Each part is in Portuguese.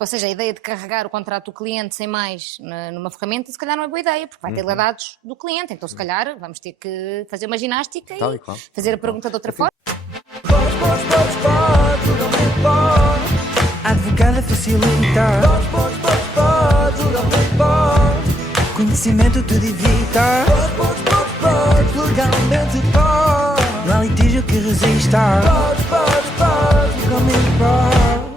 Ou seja, a ideia de carregar o contrato do cliente sem mais numa ferramenta, se calhar não é boa ideia, porque vai ter dados do cliente. Então, se calhar, vamos ter que fazer uma ginástica e fazer a pergunta de outra forma. Advogada facilita. Conhecimento te divita. Legalmente pode. Não há litígio que resista. Legalmente pode.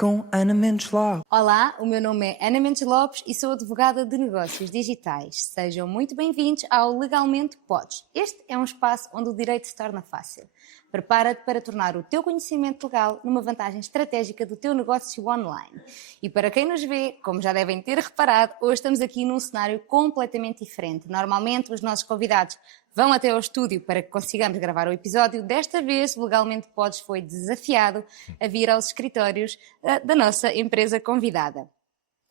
Com Ana Mendes Lopes. Olá, o meu nome é Ana Mendes Lopes e sou advogada de negócios digitais. Sejam muito bem-vindos ao Legalmente Podes. Este é um espaço onde o direito se torna fácil. Prepara-te para tornar o teu conhecimento legal numa vantagem estratégica do teu negócio online. E para quem nos vê, como já devem ter reparado, hoje estamos aqui num cenário completamente diferente. Normalmente os nossos convidados vão até ao estúdio para que consigamos gravar o episódio. Desta vez, o Legalmente Podes foi desafiado a vir aos escritórios da nossa empresa convidada.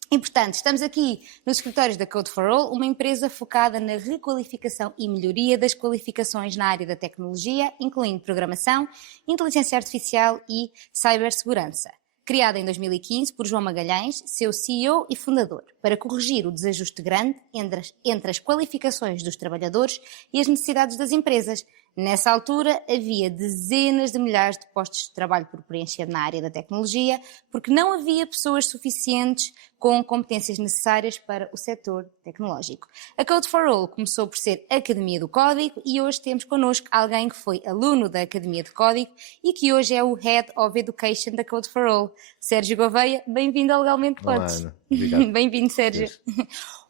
E, portanto, estamos aqui nos escritórios da Code for All, uma empresa focada na requalificação e melhoria das qualificações na área da tecnologia, incluindo programação, inteligência artificial e cibersegurança. Criada em 2015 por João Magalhães, seu CEO e fundador, para corrigir o desajuste grande entre as qualificações dos trabalhadores e as necessidades das empresas. Nessa altura, havia dezenas de milhares de postos de trabalho por preencher na área da tecnologia, porque não havia pessoas suficientes com competências necessárias para o setor tecnológico. A Code for All começou por ser Academia do Código e hoje temos connosco alguém que foi aluno da Academia do Código e que hoje é o Head of Education da Code for All. Sérgio Gouveia, bem-vindo ao Legalmente Podes. Olá, Ana. Obrigado. Bem-vindo, Sérgio.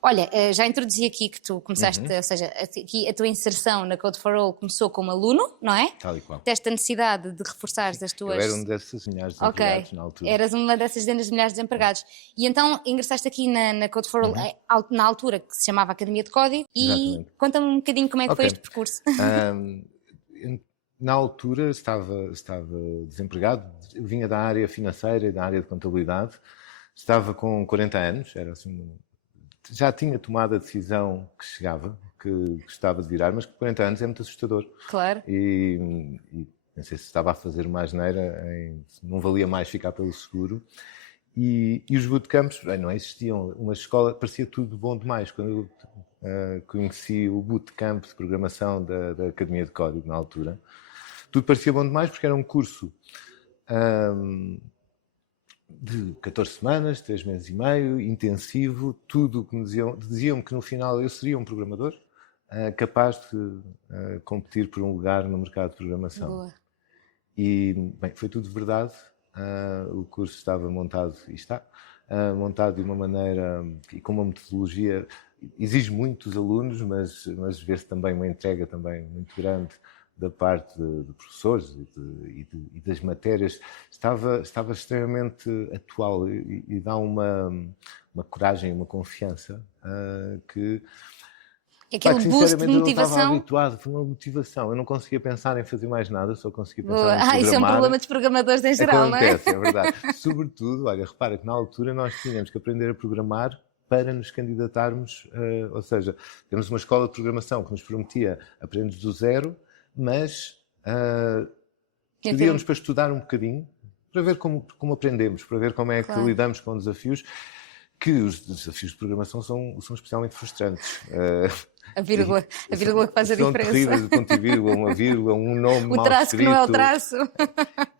Olha, já introduzi aqui que tu começaste, ou seja, aqui a tua inserção na Code for All começou como aluno, não é? Tal e qual. Desta necessidade de reforçares as tuas... Eu era um desses milhares de empregados na altura. Eras uma dessas dezenas de milhares de empregados. E então ingressaste aqui na Code for All, na altura que se chamava Academia de Código, e Exatamente. Conta-me um bocadinho como é que foi este percurso. Na altura estava desempregado, eu vinha da área financeira e da área de contabilidade, estava com 40 anos, era assim, já tinha tomado a decisão que chegava, que gostava de virar, mas com 40 anos é muito assustador. Claro. E não sei se estava a fazer uma asneira, não valia mais ficar pelo seguro. E os bootcamps, não existiam, uma escola, parecia tudo bom demais. Quando eu conheci o bootcamp de programação da Academia de Código na altura, tudo parecia bom demais porque era um curso de 14 semanas, 3 meses e meio, intensivo, tudo o que me diziam que no final eu seria um programador capaz de competir por um lugar no mercado de programação. Boa. E, bem, foi tudo verdade. O curso estava montado, e está, montado de uma maneira e com uma metodologia, exige muito dos alunos, mas vê-se também uma entrega também muito grande da parte de professores e das matérias. Estava extremamente atual e dá uma coragem, uma confiança que... Aquele boost de motivação. Eu não estava habituado, foi uma motivação. Eu não conseguia pensar em fazer mais nada, só conseguia pensar em programar. Isso é um problema dos programadores em geral, Acontece, não é? É verdade. Sobretudo, olha, repara que na altura nós tínhamos que aprender a programar para nos candidatarmos, ou seja, temos uma escola de programação que nos prometia aprendes do zero, mas pediam-nos para estudar um bocadinho, para ver como aprendemos, para ver como é que lidamos com desafios, que os desafios de programação são especialmente frustrantes. A vírgula que faz a são diferença. Terríveis, o ponto e vírgula, uma vírgula, um nome mal escrito. O traço que não é o traço.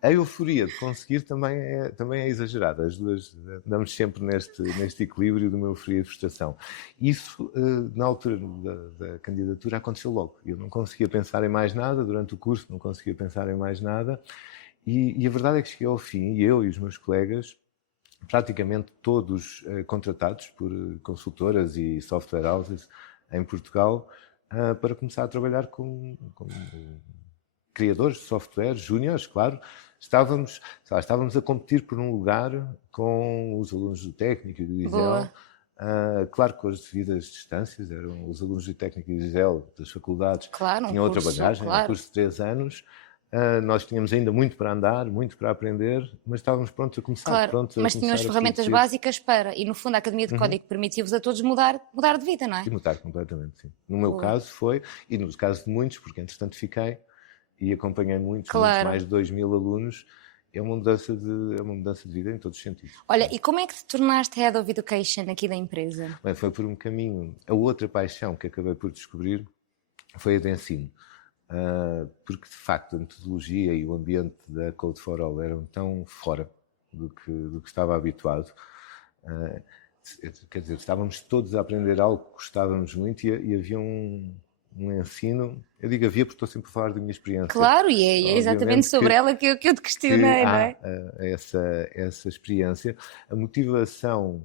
A euforia de conseguir também é exagerada. As duas andamos sempre neste equilíbrio de uma euforia e de frustração. Isso, na altura da candidatura, aconteceu logo. Eu não conseguia pensar em mais nada, durante o curso não conseguia pensar em mais nada. E a verdade é que cheguei ao fim, e eu e os meus colegas, praticamente todos contratados por consultoras e software houses em Portugal, para começar a trabalhar com criadores de software, júniores, claro. Estávamos a competir por um lugar com os alunos do técnico e do ISEL. Claro que com as devidas distâncias, eram os alunos do técnico e do ISEL das faculdades, tinham outra bagagem, um curso de 3 anos. Nós tínhamos ainda muito para andar, muito para aprender, mas estávamos prontos a começar. Claro, mas tinham as ferramentas básicas para, e no fundo a Academia de Código permitiu-vos a todos mudar de vida, não é? E mudar completamente, sim. No meu caso foi, e no caso de muitos, porque entretanto fiquei e acompanhei muitos mais de 2.000 alunos, é uma mudança de vida em todos os sentidos. Olha, e como é que te tornaste Head of Education aqui da empresa? Bem, foi por um caminho. A outra paixão que acabei por descobrir foi a de ensino. Porque, de facto, a metodologia e o ambiente da Code for All eram tão fora do que estava habituado. Quer dizer, estávamos todos a aprender algo que gostávamos muito e havia um ensino. Eu digo havia porque estou sempre a falar da minha experiência. Claro, e é exatamente sobre ela que eu te questionei, não é? Essa experiência. A motivação,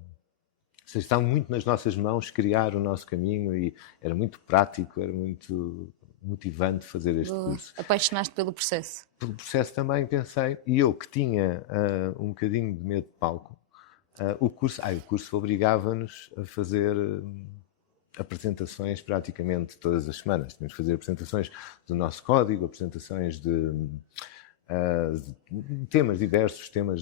está muito nas nossas mãos criar o nosso caminho e era muito prático, era muito motivante fazer este curso. Apaixonaste pelo processo? Pelo processo também pensei, e eu que tinha um bocadinho de medo de palco, o curso obrigava-nos a fazer apresentações praticamente todas as semanas. Tínhamos que fazer apresentações do nosso código, apresentações de temas diversos, temas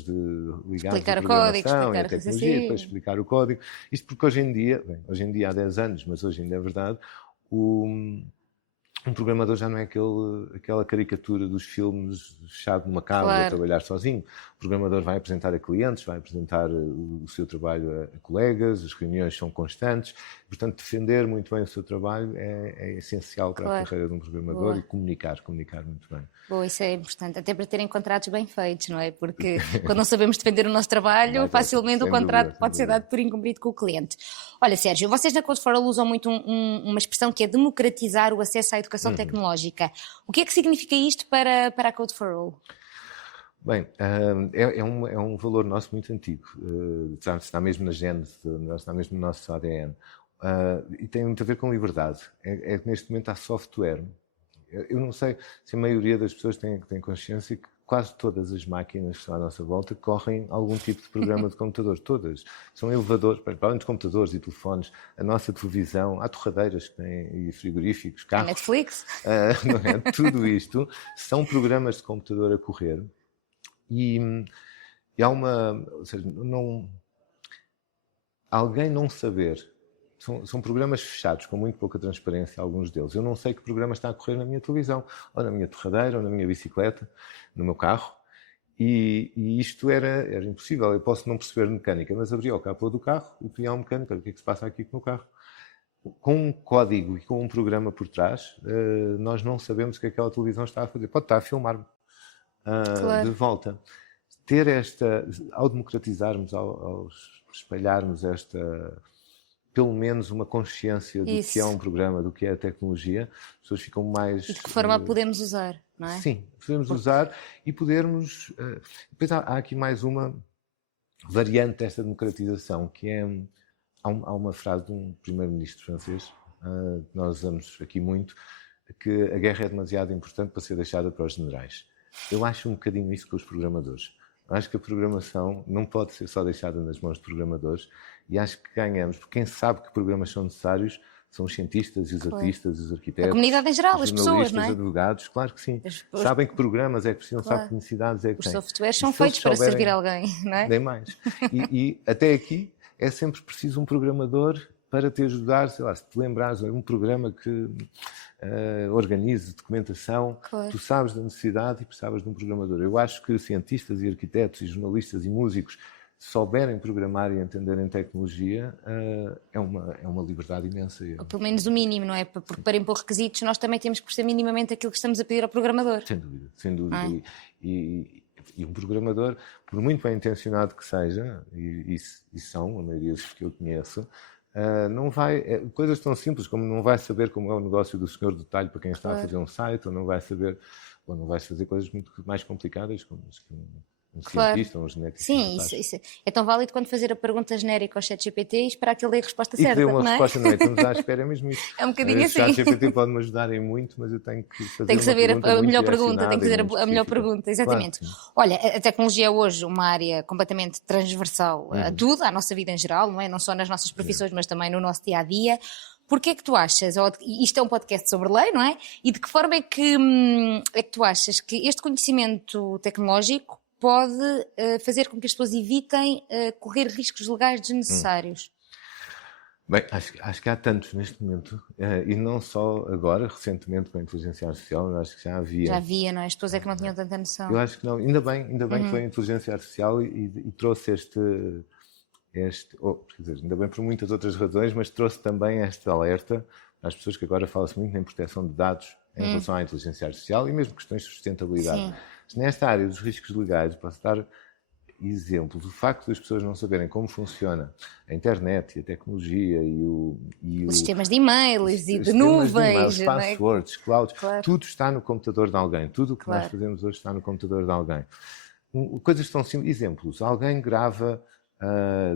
ligados à programação e à tecnologia, depois explicar o código. Isto porque hoje em dia há 10 anos, mas hoje ainda é verdade, um programador já não é aquela caricatura dos filmes fechado numa casa a trabalhar sozinho. O programador vai apresentar a clientes, vai apresentar o seu trabalho a colegas, as reuniões são constantes. Portanto, defender muito bem o seu trabalho é essencial para a carreira de um programador e comunicar muito bem. Bom, isso é importante, até para terem contratos bem feitos, não é? Porque quando não sabemos defender o nosso trabalho, facilmente o contrato pode ser dado por incumprido com o cliente. Olha, Sérgio, vocês na Code for All usam muito uma expressão que é democratizar o acesso à educação tecnológica. O que é que significa isto para a Code for All? Bem, é um valor nosso muito antigo, está mesmo na gênese, está mesmo no nosso ADN, e tem muito a ver com liberdade. É que neste momento há software. Eu não sei se a maioria das pessoas tem consciência que quase todas as máquinas que estão à nossa volta correm algum tipo de programa de computador. Todas. São elevadores, para além de computadores e telefones, a nossa televisão, há torradeiras que têm, e frigoríficos, carros. A Netflix? Não é? Tudo isto são programas de computador a correr. E há ou seja, alguém não saber. São programas fechados, com muito pouca transparência, alguns deles. Eu não sei que programa está a correr na minha televisão, ou na minha torradeira, ou na minha bicicleta, no meu carro. E isto era impossível. Eu posso não perceber de mecânica, mas abria o capô do carro e pedia ao mecânico: o que é que se passa aqui com o meu carro? Com um código e com um programa por trás, nós não sabemos o que aquela televisão está a fazer. Pode estar a filmar-me de volta. Ao democratizarmos, ao espalharmos pelo menos uma consciência do que é um programa, do que é a tecnologia, as pessoas ficam mais... E de que forma podemos usar, não é? Sim, podemos usar e podermos... Depois há aqui mais uma variante desta democratização, que é... Há uma frase de um primeiro-ministro francês, que nós usamos aqui muito, que a guerra é demasiado importante para ser deixada para os generais. Eu acho um bocadinho isso com os programadores. Acho que a programação não pode ser só deixada nas mãos de programadores e acho que ganhamos, porque quem sabe que programas são necessários são os cientistas e os artistas, os arquitetos, a comunidade em geral, os as pessoas, não é? Os advogados, claro que sim. Sabem que programas é que precisam, sabem que necessidades é que têm. Os softwares são feitos para servir alguém, não é? Nem mais. E até aqui é sempre preciso um programador para te ajudar, sei lá, se te lembrares, um programa que organize documentação, tu sabes da necessidade e precisavas de um programador. Eu acho que cientistas e arquitetos e jornalistas e músicos souberem programar e entenderem tecnologia, é uma liberdade imensa. Ou pelo menos o mínimo, não é? Porque para impor requisitos nós também temos que perceber minimamente aquilo que estamos a pedir ao programador. Sem dúvida, sem dúvida. E um programador, por muito bem intencionado que seja, e são a maioria dos que eu conheço, não vai... coisas tão simples como não vai saber como é o negócio do senhor do talho para quem está a fazer um site, ou não vai saber, ou não vai fazer coisas muito mais complicadas como um cientista, um genético. Sim, isso é tão válido quanto fazer a pergunta genérica ao ChatGPT e esperar que ele dê a resposta certa, não é? uma resposta, não é? Estamos à espera, é mesmo isso. É um bocadinho assim. O ChatGPT pode-me ajudar em muito, mas eu tenho que fazer tem que saber a melhor pergunta, tem que fazer a melhor pergunta, exatamente. Claro, olha, a tecnologia é hoje uma área completamente transversal a tudo, à nossa vida em geral, não é? Não só nas nossas profissões, mas também no nosso dia-a-dia. Porquê é que tu achas, isto é um podcast sobre lei, não é? E de que forma é que tu achas que este conhecimento tecnológico pode fazer com que as pessoas evitem correr riscos legais desnecessários? Bem, acho que há tantos neste momento, e não só agora, recentemente com a inteligência artificial, eu acho que já havia. Já havia, não é? As pessoas é que não tinham tanta noção. Eu acho que não, ainda bem que veio a inteligência artificial e trouxe quer dizer, ainda bem por muitas outras razões, mas trouxe também este alerta às pessoas que agora fala-se muito em proteção de dados em relação à inteligência artificial e mesmo questões de sustentabilidade. Sim. Nesta área dos riscos legais, posso dar exemplos. O facto das pessoas não saberem como funciona a internet e a tecnologia Os sistemas de e-mails e de nuvens, os passwords, clouds, Claro. tudo está no computador de alguém. Tudo o que Claro. nós fazemos hoje está no computador de alguém. Coisas tão simples. Exemplos. Alguém grava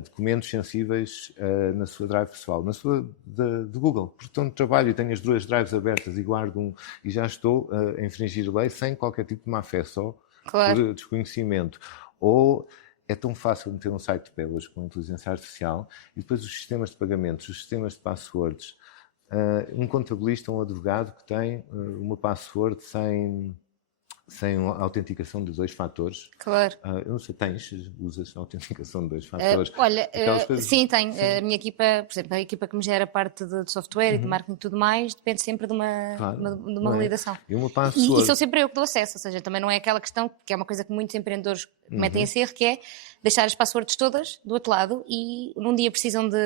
documentos sensíveis na sua drive pessoal, na sua de Google. Portanto, trabalho e tenho as duas drives abertas e guardo e já estou a infringir a lei sem qualquer tipo de má fé, só por desconhecimento. Ou é tão fácil meter um site de pérolas com inteligência artificial e depois os sistemas de pagamentos, os sistemas de passwords. Um contabilista, um advogado que tem uma password sem autenticação de 2 fatores. Claro. Eu não sei, usas a autenticação de 2 fatores? Olha, sim, tenho. Sim. A minha equipa, por exemplo, a equipa que me gera parte de software e de marketing e tudo mais, depende sempre de uma validação. E uma password. E sou sempre eu que dou acesso, ou seja, também não é aquela questão, que é uma coisa que muitos empreendedores metem esse erro, que é deixar as passwords todas do outro lado e num dia precisam de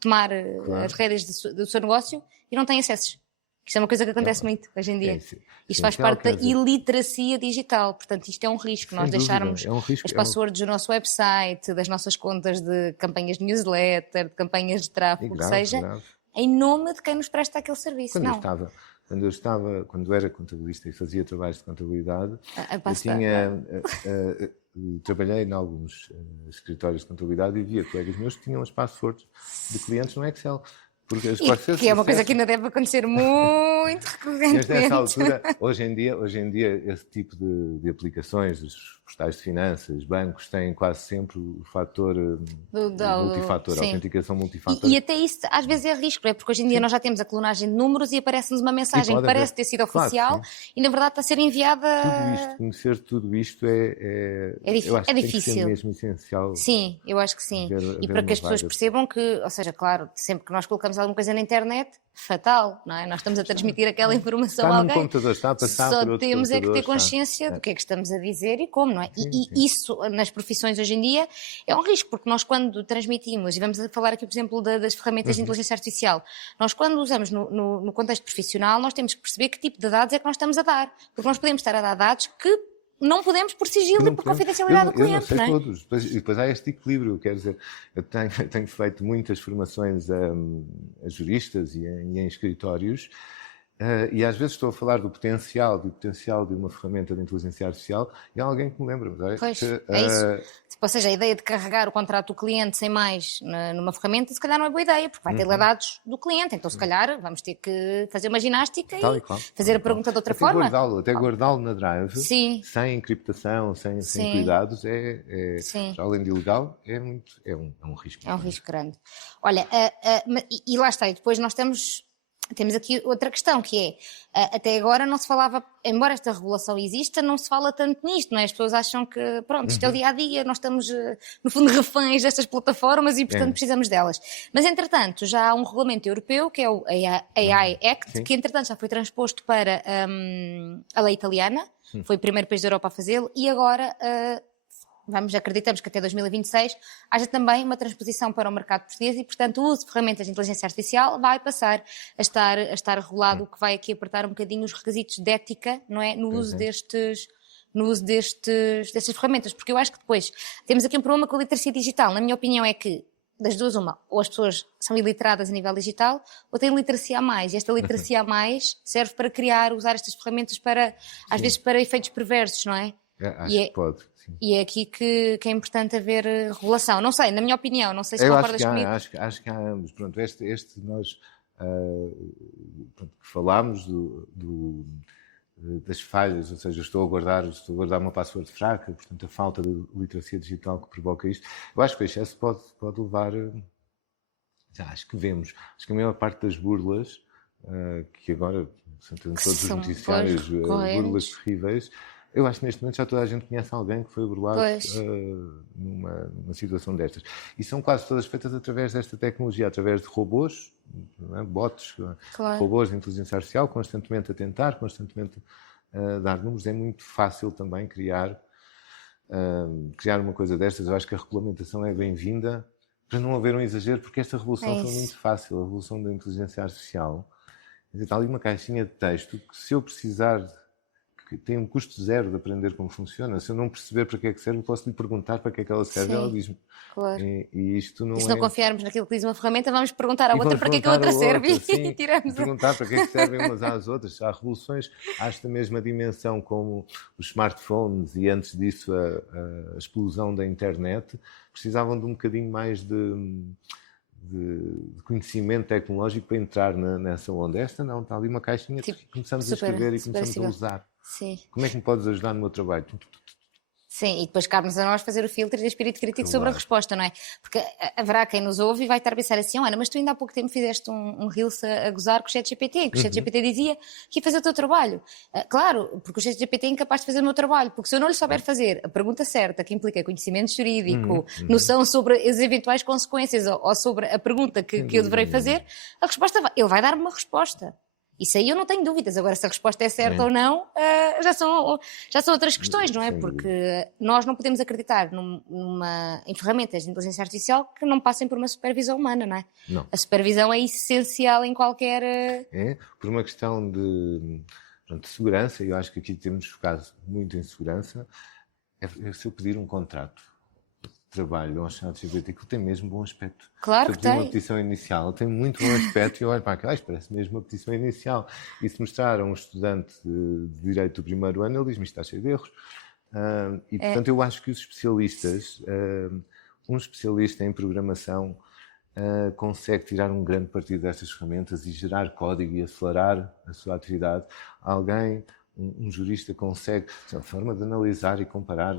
tomar as rédeas do seu negócio e não têm acessos. Isto é uma coisa que acontece muito hoje em dia. Isto faz parte da iliteracia digital. Portanto, isto é um risco. Nós deixarmos as passwords do nosso website, das nossas contas de campanhas de newsletter, de campanhas de tráfego, o que seja, em nome de quem nos presta aquele serviço. Quando era contabilista e fazia trabalhos de contabilidade, trabalhei em alguns escritórios de contabilidade e via colegas meus que tinham as passwords de clientes no Excel. Que é uma coisa que ainda deve acontecer muito recorrentemente. Desde essa altura, hoje em dia esse tipo de aplicações, os portais de finanças, bancos, têm quase sempre o fator multifator, a autenticação multifator. E até isso às vezes é risco, não é? Porque hoje em dia nós já temos a clonagem de números e aparece-nos uma mensagem que parece ter sido oficial e na verdade está a ser enviada... Conhecer tudo isto é difícil. Tem que ser mesmo essencial. Sim, eu acho que sim. E para que as pessoas percebam que, ou seja, claro, sempre que nós colocamos alguma coisa na internet, fatal, não é? Nós estamos a transmitir aquela informação a alguém. Está no computador, está a passar por outro temos é que ter consciência do que é que estamos a dizer e como, não é? E isso, nas profissões hoje em dia, é um risco, porque nós quando transmitimos, e vamos a falar aqui, por exemplo, das ferramentas de inteligência artificial, nós quando usamos no contexto profissional, nós temos que perceber que tipo de dados é que nós estamos a dar, porque nós podemos estar a dar dados que não podemos por sigilo e por confidencialidade do cliente, eu não sei não é? Todos. E depois há este equilíbrio, quer dizer, eu tenho feito muitas formações a juristas e em escritórios, e às vezes estou a falar do potencial de uma ferramenta de inteligência artificial e há alguém que me lembra. Pois, é isso. Ou seja, a ideia de carregar o contrato do cliente sem mais numa ferramenta, se calhar não é boa ideia, porque vai ter dados do cliente, então se calhar vamos ter que fazer uma ginástica e fazer a pergunta de outra forma. Até guardá-lo na Drive, sem encriptação, sem cuidados, além de ilegal, é um risco. É um risco grande. Olha, e lá está, e depois nós temos aqui outra questão, que é, até agora não se falava, embora esta regulação exista, não se fala tanto nisto, não é? As pessoas acham que, pronto, isto é o dia-a-dia, nós estamos, no fundo, reféns destas plataformas e, portanto, precisamos delas. Mas, entretanto, já há um regulamento europeu, que é o AI Act, que, entretanto, já foi transposto para a lei italiana, foi o primeiro país da Europa a fazê-lo, e agora... acreditamos que até 2026 haja também uma transposição para o mercado português e, portanto, o uso de ferramentas de inteligência artificial vai passar a estar regulado, o que vai aqui apertar um bocadinho os requisitos de ética, não é? No uso destas ferramentas, porque eu acho que depois temos aqui um problema com a literacia digital. Na minha opinião é que, das duas uma, ou as pessoas são iliteradas a nível digital, ou têm literacia a mais, e esta literacia a mais serve para usar estas ferramentas para, às vezes, para efeitos perversos, não é? Acho que pode. Sim. E é aqui que é importante haver regulação. Não sei, na minha opinião, não sei se concordas comigo. Acho que há ambos. Pronto, nós que falámos das falhas, ou seja, estou a guardar uma password fraca, portanto a falta de literacia digital que provoca isto. Eu acho que o excesso pode levar... acho que a maior parte das burlas, que agora são todos os noticiários, burlas terríveis, Eu acho que neste momento já toda a gente conhece alguém que foi burlado Pois. numa situação destas. E são quase todas feitas através desta tecnologia, através de robôs, não é? Bots, Claro. robôs de inteligência artificial, constantemente a tentar, constantemente a dar números. É muito fácil também criar uma coisa destas. Eu acho que a regulamentação é bem-vinda para não haver um exagero, porque esta revolução foi muito fácil, a revolução da inteligência artificial. Quer dizer, está ali uma caixinha de texto que, se eu precisar, que tem um custo zero de aprender como funciona, se eu não perceber para que é que serve, eu posso lhe perguntar para que é que ela serve, e ela diz-me. Claro. E isto não E se não confiarmos naquilo que diz uma ferramenta, vamos perguntar à E outra vamos para que é que a perguntar outra serve sim, e tiramos. perguntar para que é que servem umas às outras. Há revoluções, esta mesma dimensão, como os smartphones e antes disso a explosão da internet, precisavam de um bocadinho mais de conhecimento tecnológico para entrar nessa onda. Esta não, está ali uma caixinha, tipo, começamos a escrever e começamos a usar. Sim. Como é que me podes ajudar no meu trabalho? Sim, e depois cabe-nos a nós fazer o filtro e ter espírito crítico sobre a resposta, não é? Porque haverá quem nos ouve e vai estar a pensar assim: Ana, mas tu ainda há pouco tempo fizeste um Reels a gozar com o ChatGPT, que o ChatGPT dizia que ia fazer o teu trabalho. Claro, porque o ChatGPT é incapaz de fazer o meu trabalho, porque se eu não lhe souber fazer a pergunta certa, que implica conhecimento jurídico, noção sobre as eventuais consequências ou sobre a pergunta que eu deverei fazer, a resposta ele vai dar-me uma resposta. Isso aí eu não tenho dúvidas. Agora, se a resposta é certa ou não, já são outras questões, não é? Porque nós não podemos acreditar em ferramentas de inteligência artificial que não passem por uma supervisão humana, não é? Não. A supervisão é essencial em qualquer... Por uma questão de segurança, e eu acho que aqui temos focado muito em segurança, se eu pedir um contrato de trabalho ao ChatGPT, que tem mesmo bom aspecto. Claro que tem. Uma petição inicial, tem muito bom aspecto, e eu olho para aquilo, isto parece mesmo uma petição inicial. E se mostrar a um estudante de Direito do primeiro ano, ele diz-me isto está cheio de erros. Portanto, eu acho que os especialistas, um especialista em programação consegue tirar um grande partido destas ferramentas e gerar código e acelerar a sua atividade. Um jurista consegue, de uma forma de analisar e comparar,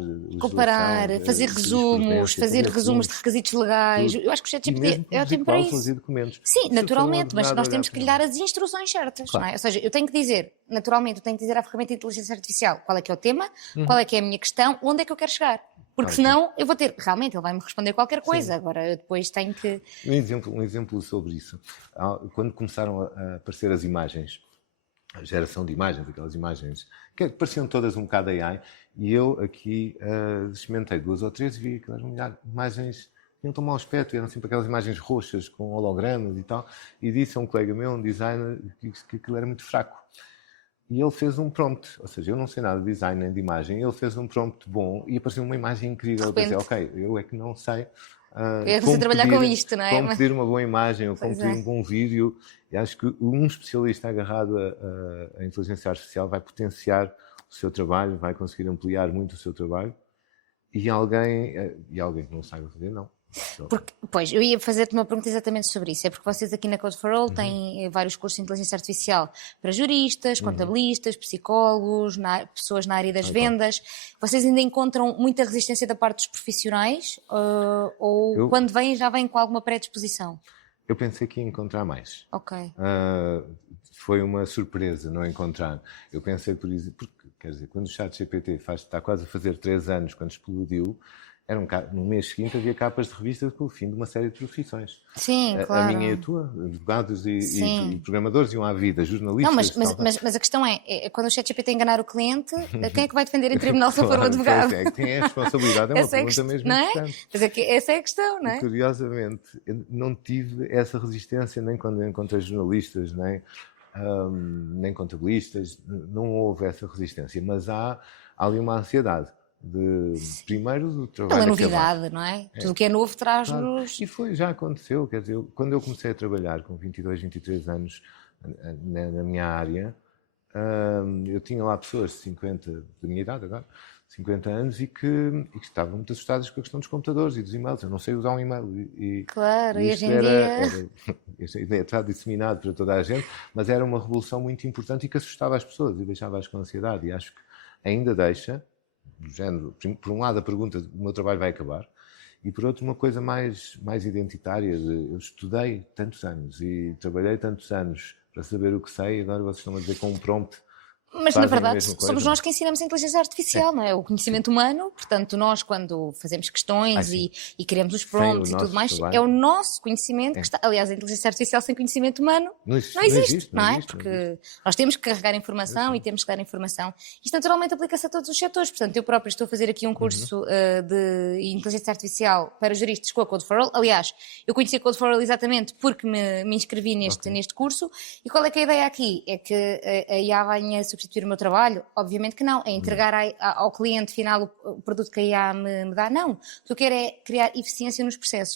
fazer resumos, fazer resumos de requisitos legais. Tudo. Eu acho que o ChatGPT é ótimo para isso. E documentos. Sim, naturalmente, mas nós temos que lhe dar as instruções certas. Claro. Não é? Ou seja, eu tenho que dizer à ferramenta de inteligência artificial qual é que é o tema, qual é que é a minha questão, onde é que eu quero chegar. Porque senão eu vou ter, realmente, ele vai-me responder qualquer coisa. Sim. Agora eu depois tenho que... Um exemplo sobre isso. Quando começaram a aparecer as imagens, a geração de imagens, aquelas imagens que pareciam todas um bocado AI, e eu aqui experimentei 2 ou 3 e vi aquelas imagens que tinham tão mau aspecto, eram sempre aquelas imagens roxas com hologramas e tal, e disse a um colega meu, um designer, que aquilo era muito fraco. E ele fez um prompt, ou seja, eu não sei nada de design nem de imagem, ele fez um prompt bom e apareceu uma imagem incrível. Eu pensei, ok, eu é que não sei como trabalhar com isto, não é? Como pedir uma boa imagem ou como pedir um bom vídeo. E acho que um especialista agarrado à inteligência artificial vai potenciar o seu trabalho, vai conseguir ampliar muito o seu trabalho. E alguém que não saiba fazer, não. Pois, eu ia fazer-te uma pergunta exatamente sobre isso. É porque vocês aqui na Code for All têm vários cursos de inteligência artificial para juristas, contabilistas, psicólogos, pessoas na área das vendas. Vocês ainda encontram muita resistência da parte dos profissionais? Ou quando vêm, já vêm com alguma predisposição? Eu pensei que ia encontrar mais. Ok. Foi uma surpresa não encontrar. Eu pensei, por exemplo, porque, quer dizer, quando o ChatGPT está quase a fazer 3 anos, quando explodiu, no mês seguinte havia capas de revistas com o fim de uma série de profissões. Sim, claro. A minha e a tua, advogados e programadores iam à vida, jornalistas... Não, mas a questão é quando o ChatGPT enganar o cliente, quem é que vai defender em tribunal se for o advogado? É, quem é a responsabilidade é uma pergunta mesmo importante. Mas essa é a questão, não é? E, curiosamente, eu não tive essa resistência nem quando encontrei jornalistas, nem contabilistas, não houve essa resistência, mas há ali uma ansiedade. Primeiro do trabalho. Pela novidade, não é? Tudo o que é novo traz-nos. Claro. E já aconteceu, quer dizer, quando eu comecei a trabalhar com 22, 23 anos na minha área, eu tinha lá pessoas de 50, da minha idade agora, 50 anos, e que estavam muito assustadas com a questão dos computadores e dos e-mails. Eu não sei usar um e-mail. Claro, e hoje em dia... Está disseminado para toda a gente, mas era uma revolução muito importante e que assustava as pessoas e deixava-as com ansiedade. E acho que ainda deixa... do género, por um lado a pergunta o meu trabalho vai acabar e por outro uma coisa mais identitária eu estudei tantos anos e trabalhei tantos anos para saber o que sei e agora vocês estão a dizer com um prompt Mas, na fazem a verdade, mesma coisa. somos nós que ensinamos a inteligência artificial, não é? O conhecimento humano, portanto, nós quando fazemos questões e criamos os prompts e tudo mais, trabalho. é o nosso conhecimento que está... Aliás, a inteligência artificial sem conhecimento humano não existe, não é? Porque nós temos que carregar informação e temos que dar informação. Isto naturalmente aplica-se a todos os setores. Portanto, eu próprio estou a fazer aqui um curso de inteligência artificial para juristas com a Code for All. Aliás, eu conheci a Code for All exatamente porque me inscrevi neste curso. E qual é que é a ideia aqui? É que a IA venha substituir o meu trabalho? Obviamente que não. É entregar ao cliente final o produto que a IA me dá? Não. O que eu quero é criar eficiência nos processos.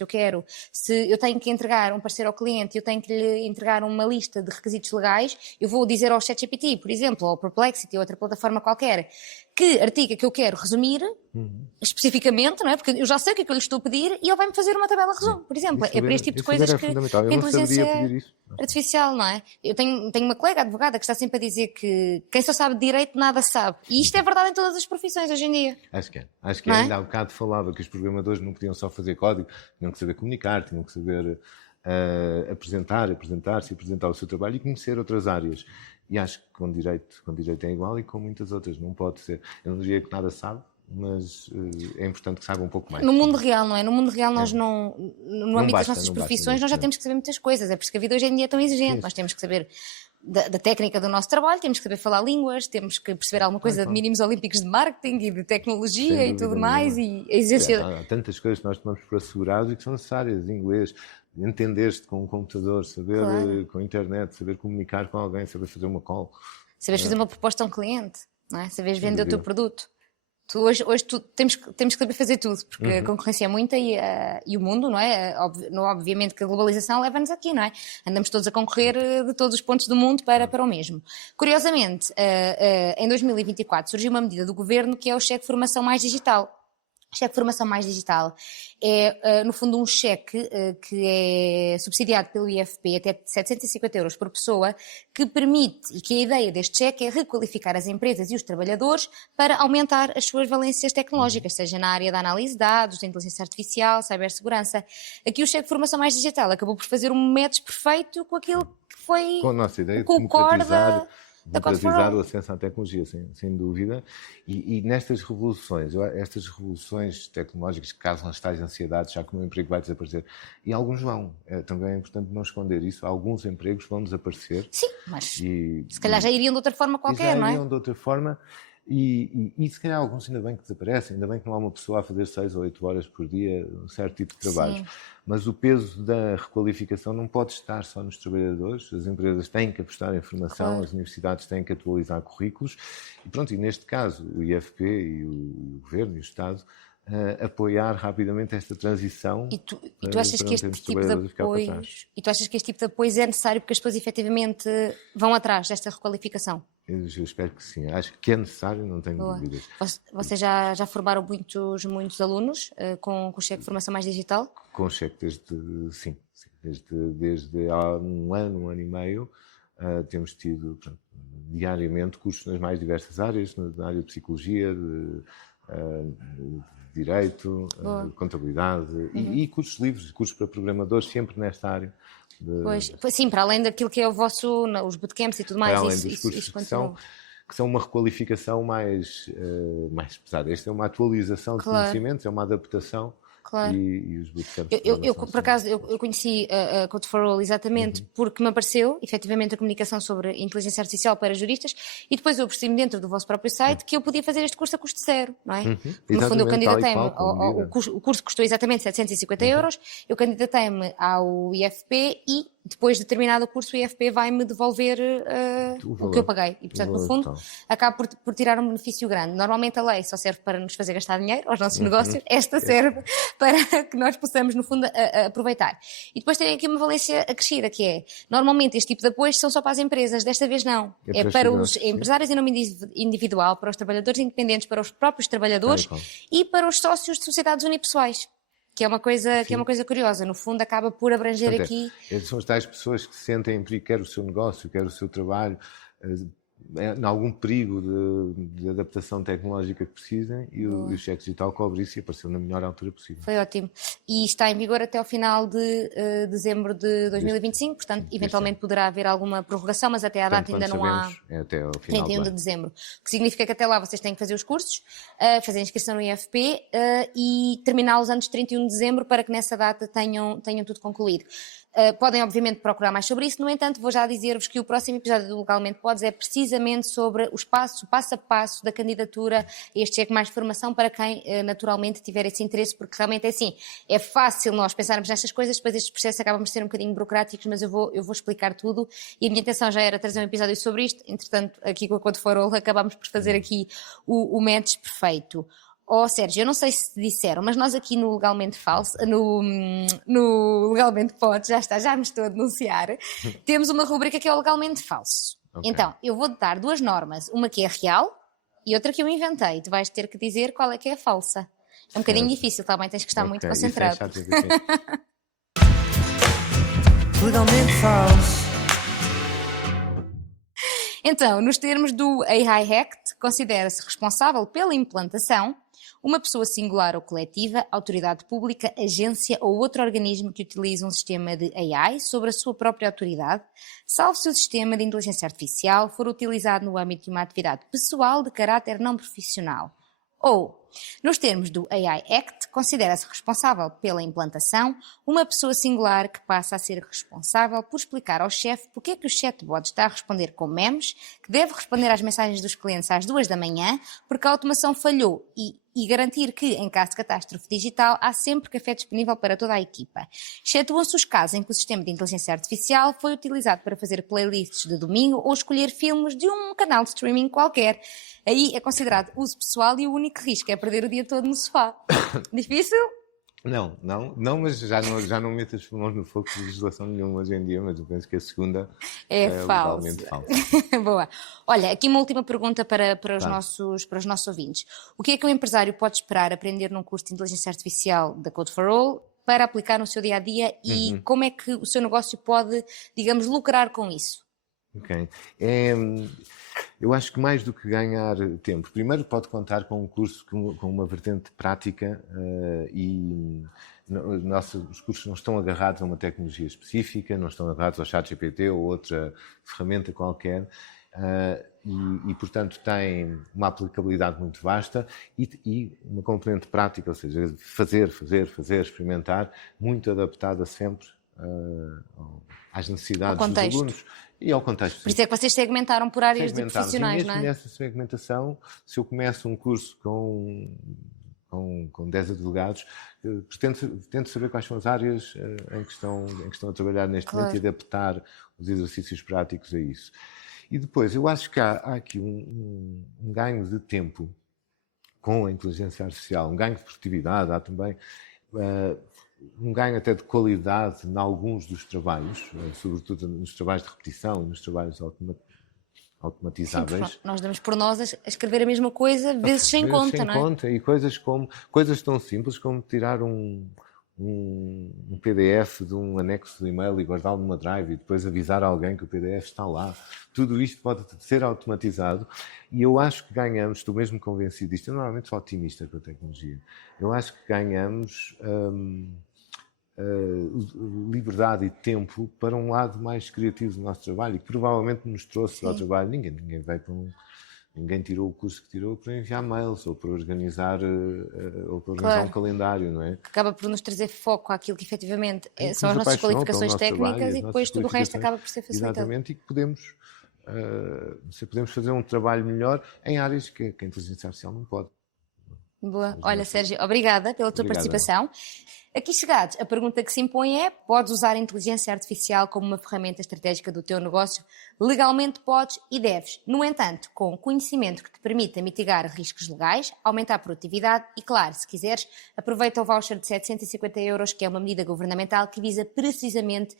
Se eu tenho que entregar um parecer ao cliente, eu tenho que lhe entregar uma lista de requisitos legais, eu vou dizer ao ChatGPT, por exemplo, ou ao Perplexity, ou outra plataforma qualquer, que artigo é que eu quero resumir, especificamente, não é? Porque eu já sei o que é que eu lhe estou a pedir e ele vai-me fazer uma tabela resumo, por exemplo. É para este tipo de coisas que a inteligência artificial, não é? Eu tenho uma colega advogada que está sempre a dizer que quem só sabe de direito nada sabe. E isto é verdade em todas as profissões hoje em dia. Acho que é. Ainda há bocado falava que os programadores não podiam só fazer código, tinham que saber comunicar, tinham que saber apresentar-se, apresentar o seu trabalho e conhecer outras áreas. E acho que com direito é igual e com muitas outras. Não pode ser. Eu não diria que nada sabe, mas é importante que saiba um pouco mais. No mundo real, não é? No mundo real nós no âmbito das nossas profissões, nós já temos que saber muitas coisas. É por isso que a vida hoje em dia é tão exigente. Sim. Nós temos que saber da técnica do nosso trabalho, temos que saber falar línguas, temos que perceber alguma coisa de mínimos olímpicos de marketing e de tecnologia e tudo mais. E exercer... Há tantas coisas que nós tomamos por assegurado e que são necessárias. Inglês, entender-te com um computador, saber com a internet, saber comunicar com alguém, saber fazer uma call. Saber fazer uma proposta a um cliente, não é? Saberes vender o teu produto. Hoje temos que saber fazer tudo, porque a concorrência é muita e o mundo, não é? Obviamente que a globalização leva-nos aqui, não é? Andamos todos a concorrer de todos os pontos do mundo para o mesmo. Curiosamente, em 2024 surgiu uma medida do governo que é o cheque de formação mais digital. O cheque de formação mais digital é, no fundo, um cheque que é subsidiado pelo IFP até de 750 euros por pessoa, que permite, e que a ideia deste cheque é requalificar as empresas e os trabalhadores para aumentar as suas valências tecnológicas, seja na área da análise de dados, da inteligência artificial, cibersegurança. Aqui o cheque de formação mais digital acabou por fazer um match perfeito com aquilo que foi com a nossa ideia de democratizar o acesso à tecnologia, sem dúvida. E nestas revoluções, estas revoluções tecnológicas que causam as tais ansiedades, já que o meu emprego vai desaparecer, e alguns vão. Também é importante não esconder isso. Alguns empregos vão desaparecer. Sim, mas se calhar já iriam de outra forma qualquer, não é? Já iriam de outra forma. E se calhar alguns ainda bem que desaparecem, ainda bem que não há uma pessoa a fazer 6 ou 8 horas por dia um certo tipo de trabalhos. Sim. Mas o peso da requalificação não pode estar só nos trabalhadores, as empresas têm que apostar em formação, as universidades têm que atualizar currículos e pronto, e neste caso o IFP e o Governo e o Estado apoiar rapidamente esta transição. E tu achas que este tipo de apoios, é necessário porque as pessoas efetivamente vão atrás desta requalificação? Eu espero que sim. Acho que é necessário, não tenho dúvidas. Vocês já formaram muitos alunos com o cheque de formação mais digital? Com o cheque desde há um ano e meio, temos tido diariamente cursos nas mais diversas áreas, na área de psicologia, de direito, contabilidade e cursos livres, cursos para programadores, sempre nesta área. Pois sim, para além daquilo que é os bootcamps e tudo mais. Para além dos cursos que são uma requalificação mais pesada. Esta é uma atualização de conhecimentos, é uma adaptação. Claro. E os bootcamps. Por acaso, eu conheci a Code for All exatamente porque me apareceu, efetivamente, a comunicação sobre inteligência artificial para juristas e depois eu percebi-me dentro do vosso próprio site que eu podia fazer este curso a custo zero, não é? No fundo, eu candidatei-me o curso custou exatamente 750 euros, eu candidatei-me ao IFP e depois de terminado o curso, o IFP vai-me devolver o que eu paguei. E, portanto, no fundo, acabo por tirar um benefício grande. Normalmente a lei só serve para nos fazer gastar dinheiro aos nossos negócios. Esta serve para que nós possamos, no fundo, aproveitar. E depois tem aqui uma valência acrescida, que é, normalmente este tipo de apoios são só para as empresas. Desta vez não. É para os empresários em nome individual, para os trabalhadores independentes, para os próprios trabalhadores e para os sócios de sociedades unipessoais. Que é uma coisa curiosa, no fundo acaba por abranger aqui... São as tais pessoas que sentem em perigo, quer o seu negócio, quer o seu trabalho, em algum perigo de adaptação tecnológica que precisem, e o cheque digital cobre isso e apareceu na melhor altura possível. Foi ótimo. E está em vigor até ao final de dezembro de 2025, portanto, eventualmente poderá haver alguma prorrogação, mas até à data ainda não há. É até ao final 31 de dezembro. O que significa que até lá vocês têm que fazer os cursos, fazer a inscrição no IFP e terminá-los antes de 31 de dezembro para que nessa data tenham tudo concluído. Podem, obviamente, procurar mais sobre isso. No entanto, vou já dizer-vos que o próximo episódio do Legalmente Podes é precisamente sobre o passo a passo da candidatura a este cheque mais formação para quem naturalmente tiver esse interesse, porque realmente é assim, é fácil nós pensarmos nestas coisas, depois estes processos acabam por ser um bocadinho burocráticos, mas eu vou explicar tudo, e a minha intenção já era trazer um episódio sobre isto. Entretanto, aqui com a Code for All acabámos por fazer aqui o match perfeito. Sérgio, eu não sei se te disseram, mas nós aqui no Legalmente Falso, no Legalmente Pode, já me estou a denunciar, temos uma rubrica que é o Legalmente Falso. Okay. Então, eu vou-te dar duas normas, uma que é real e outra que eu inventei. Tu vais ter que dizer qual é que é a falsa. É um bocadinho difícil, tá bem? Tens que estar muito concentrado. Legalmente Falso. Então, nos termos do AI Act, considera-se responsável pela implantação uma pessoa singular ou coletiva, autoridade pública, agência ou outro organismo que utilize um sistema de AI sobre a sua própria autoridade, salvo se o sistema de inteligência artificial for utilizado no âmbito de uma atividade pessoal de caráter não profissional. Ou, nos termos do AI Act, considera-se responsável pela implantação uma pessoa singular que passa a ser responsável por explicar ao chefe porque é que o chatbot está a responder com memes, que deve responder às mensagens dos clientes às 2 da manhã, porque a automação falhou e garantir que, em caso de catástrofe digital, há sempre café disponível para toda a equipa. Excetuam-se os casos em que o sistema de inteligência artificial foi utilizado para fazer playlists de domingo ou escolher filmes de um canal de streaming qualquer. Aí é considerado uso pessoal e o único risco é perder o dia todo no sofá. Difícil? Não, mas já não meto as mãos no fogo de legislação nenhuma hoje em dia, mas eu penso que a segunda é legalmente falsa. Boa. Olha, aqui uma última pergunta para os nossos ouvintes. O que é que o empresário pode esperar aprender num curso de inteligência artificial da Code for All para aplicar no seu dia-a-dia e como é que o seu negócio pode, digamos, lucrar com isso? Ok. Eu acho que mais do que ganhar tempo, primeiro pode contar com um curso com uma vertente prática os cursos não estão agarrados a uma tecnologia específica, não estão agarrados ao ChatGPT ou outra ferramenta qualquer portanto tem uma aplicabilidade muito vasta e uma componente prática, ou seja, fazer, experimentar, muito adaptada sempre às necessidades dos alunos e ao contexto. Por isso é que vocês segmentaram por áreas de profissionais, não é? Nessa segmentação, se eu começo um curso com 10 advogados, tento saber quais são as áreas em que estão a trabalhar neste momento e adaptar os exercícios práticos a isso. E depois, eu acho que há aqui um ganho de tempo com a inteligência artificial, um ganho de produtividade, há também um ganho até de qualidade em alguns dos trabalhos, sobretudo nos trabalhos de repetição e nos trabalhos automatizáveis. Sim, nós damos por nós a escrever a mesma coisa, vezes sem conta, não é? Conta, e coisas tão simples como tirar um PDF de um anexo de e-mail e guardá-lo numa drive e depois avisar alguém que o PDF está lá. Tudo isto pode ser automatizado e eu acho que ganhamos, estou mesmo convencido disto, eu normalmente sou otimista com a tecnologia, eu acho que ganhamos liberdade e tempo para um lado mais criativo do nosso trabalho e que provavelmente nos trouxe ao trabalho. Ninguém tirou o curso que tirou para enviar mails ou para organizar um calendário, não é? Que acaba por nos trazer foco àquilo que efetivamente são as nossas qualificações técnicas e depois tudo o resto acaba por ser facilitado. Exatamente, e que podemos fazer um trabalho melhor em áreas que a inteligência artificial não pode. Boa. Olha, Sérgio, obrigada pela tua participação. Aqui chegados, a pergunta que se impõe é: podes usar a inteligência artificial como uma ferramenta estratégica do teu negócio? Legalmente podes e deves. No entanto, com conhecimento que te permita mitigar riscos legais, aumentar a produtividade e, claro, se quiseres, aproveita o voucher de 750 €, que é uma medida governamental que visa precisamente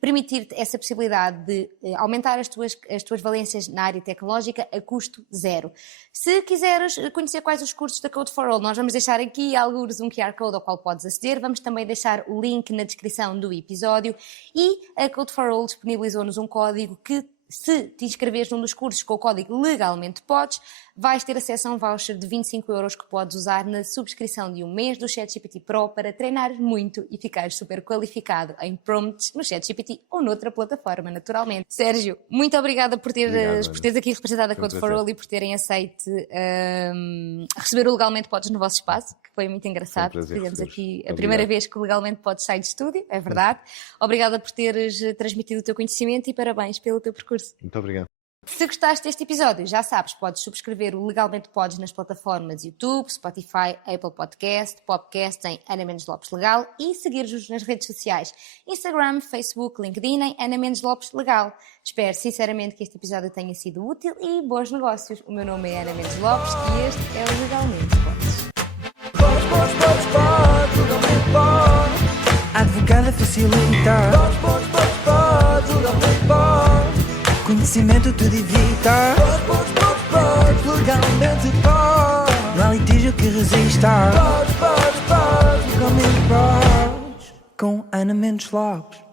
permitir-te essa possibilidade de aumentar as tuas valências na área tecnológica a custo zero. Se quiseres conhecer quais os cursos da Code for All, nós vamos deixar aqui alguns um QR Code ao qual podes aceder, vamos também deixar o link na descrição do episódio e a Code for All disponibilizou-nos um código que Se te inscreveres num dos cursos com o código Legalmente Podes, vais ter acesso a um voucher de 25€ que podes usar na subscrição de um mês do ChatGPT Pro para treinares muito e ficares super qualificado em prompts no ChatGPT ou noutra plataforma, naturalmente. Sérgio, muito obrigada por teres aqui representado a Code for All e por terem aceito receber o Legalmente Podes no vosso espaço, que foi muito engraçado. Tivemos aqui a primeira vez que o Legalmente Podes sai de estúdio, é verdade. Obrigada por teres transmitido o teu conhecimento e parabéns pelo teu percurso. Muito obrigado. Se gostaste deste episódio, já sabes, podes subscrever o Legalmente Podes nas plataformas YouTube, Spotify, Apple Podcast, Podcast em Ana Mendes Lopes Legal e seguir-nos nas redes sociais, Instagram, Facebook, LinkedIn em Ana Mendes Lopes Legal. Espero sinceramente que este episódio tenha sido útil e bons negócios. O meu nome é Ana Mendes Lopes e este é o Legalmente Podes. Advogada facilita. Conhecimento te evita. Legalmente podes. Não há litígio que resista. Legalmente podes. Com Ana Mendes Lopes.